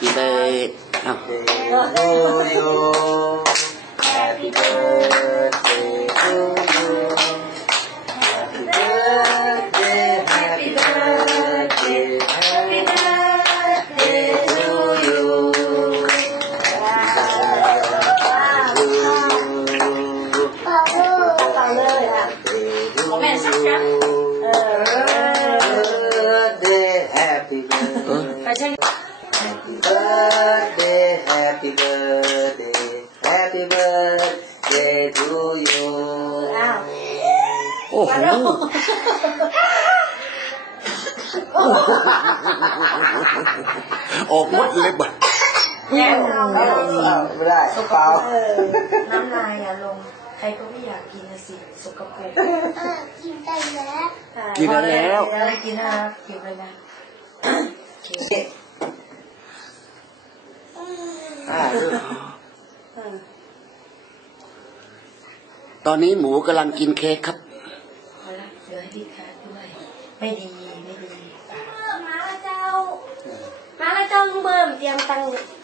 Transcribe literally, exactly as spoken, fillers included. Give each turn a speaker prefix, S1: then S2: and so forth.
S1: Happy birthday อ้าว
S2: to you Happy birthday to you Happy birthday Happy birthday Happy birthday to you
S3: ต่อเลยอ่ะของแม่ชักกันเออ
S2: birthday Happy birthday
S3: ไปใช่
S2: Happy birthday Happy birthday Happy birthday to you
S3: อ้าว
S1: โอ้โหออกหมดเลยบ่ะ
S3: แน่นอน
S2: ไม่ได้เปล่า
S3: น้ำลายอย่าลงใครก็ไม่อยากกินนะสิสกปรก
S4: กินไปแล้ว
S1: กินแล้ว
S3: กินนะครับกินไปนะ
S1: ตอนนี้หมูกำลังกินเค้กครับ
S3: เอาละเดี๋ยวให้พี่แคทด้วยไม่ดีไม่ดี
S4: มาแล้วเจ้ามาแล้วเจ้าลุงเบิ่มเตรียมตังค์